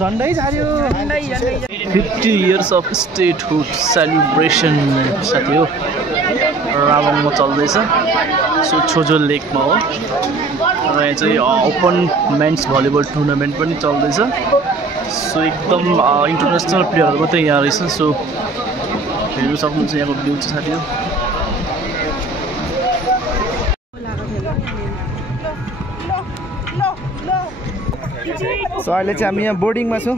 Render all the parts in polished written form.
झन्डै झार्यो 50 years of statehood celebration साथी हो रावङमा चल्दैछ सो छोजो लेकमा हो र यहाँ चाहिँ ओपन मेन्स भलिबल टुर्नामेन्ट पनि चल्दैछ सो एकदम इन्टरनेसनल प्लेयरहरू मात्रै यहाँ रहेछ सो हेर्नु सक्नुहुन्छ यहाँको भ्यू चाहिँ साथी हो सो अहिले चाहिँ हामी यहाँ बोर्डिङमा छौँ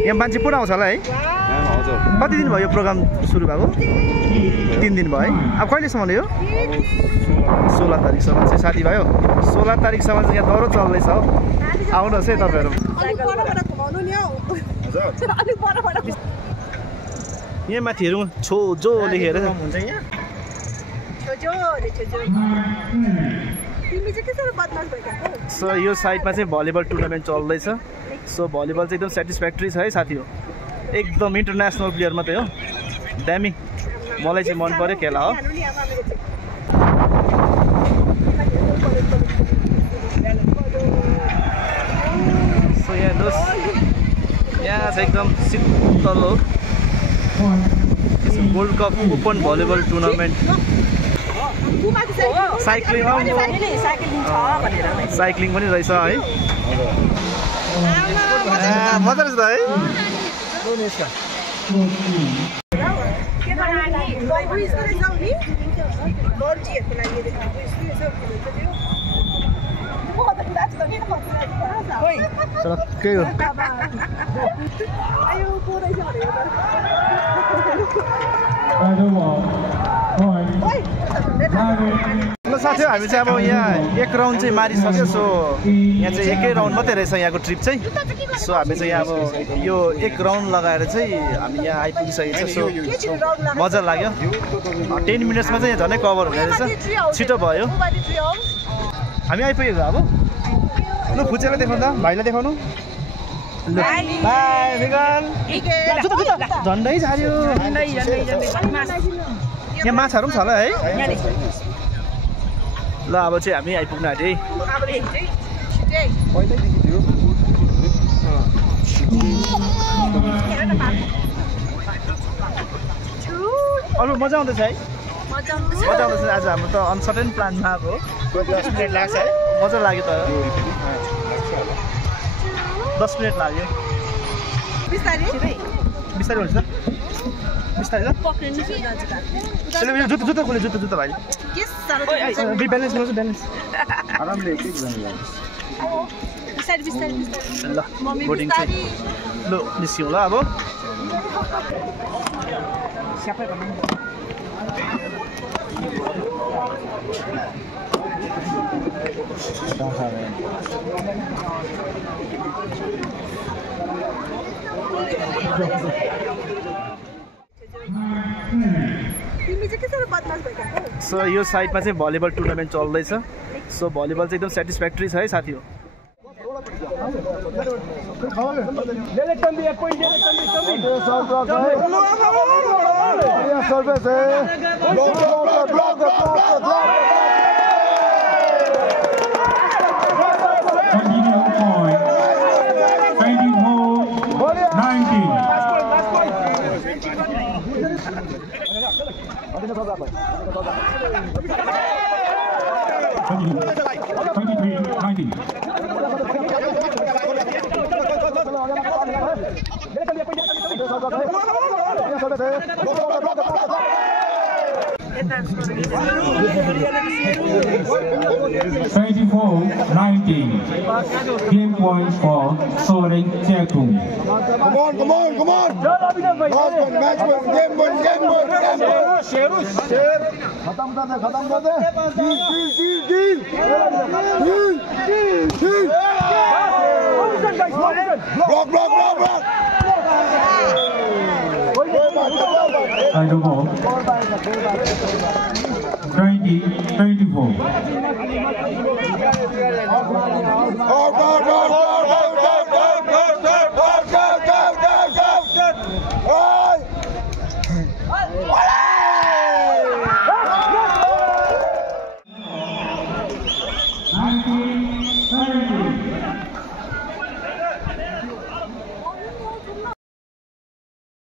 यहाँ मान्छे पुरा आउँछ होला है कति दिन भयो यो प्रोग्राम सुरु भएको 3 दिन भयो है अब कहिलेसम्म यो 16 तारिकसम्म चाहिँ साथीभाइ हो 16 तारिकसम्म चाहिँ यहाँ दौरो चल्दैछ हो आउनुहोस् है तपाईँहरू यहाँ माथि हेरौँ छोजो लेखेर हुन्छ यहाँ सो यो साइडमा चाहिँ भलिबल टुर्नामेन्ट चल्दैछ सो भलिबल चाहिँ एकदम सेटिस्फ्याक्ट्री छ है साथी हो एकदम इन्टरनेसनल प्लेयर मात्रै हो दामी मलाई चाहिँ मन पर्यो खेला हो सो यहाँ हेर्नुहोस् यहाँ चाहिँ एकदम शीतल हो world cup open volleyball tournament cycling पनि रहेछ है मजा रहेछ है केही हो साथी हामी चाहिँ अब यहाँ एक राउन्ड चाहिँ मारिसक्यो सो यहाँ चाहिँ एकै राउन्ड मात्रै रहेछ यहाँको ट्रिप चाहिँ सो हामी चाहिँ यहाँ अब यो एक राउन्ड लगाएर चाहिँ हामी यहाँ आइपुगिसकेको छ सो मजा लाग्यो 10 मिनट्समा चाहिँ यहाँ झनै कभर हुने रहेछ छिटो भयो हामी आइपुगेको अब लु फुचेलाई देखाउनु त भाइलाई देखाउनु झन्डै झार्यो यहाँ माछाहरू पनि छ होला है ल अब चाहिँ हामी आइपुग्न आँट्यो है अरू मजा आउँदैछ है मजा आउँदैछ आज हाम्रो त अनसर्टेन प्लानमा आएको 10 मिनट लाग्छ है मजा लाग्यो त 10 मिनट लाग्यो बिस्तारै हुन्छ बिस्तारै ल जुत्ता खोले जुत्ता भाइ ब्यालेन्स गर्नु ब्यालेन्स आरामले बिस्तारै ल बोर्डिङ चाहिँ ल निस्क्यौँ ल अब सो यो साइडमा चाहिँ भलिबल टुर्नामेन्ट चल्दैछ सो भलिबल चाहिँ एकदम सेटिस्फ्याक्ट्री छ है साथी हो Game points for Soaring Jagung. Come on. Last one, match one, game one. Share. Khatam kar de. Deal. Block. I don't know. 20-24. Out, out, out.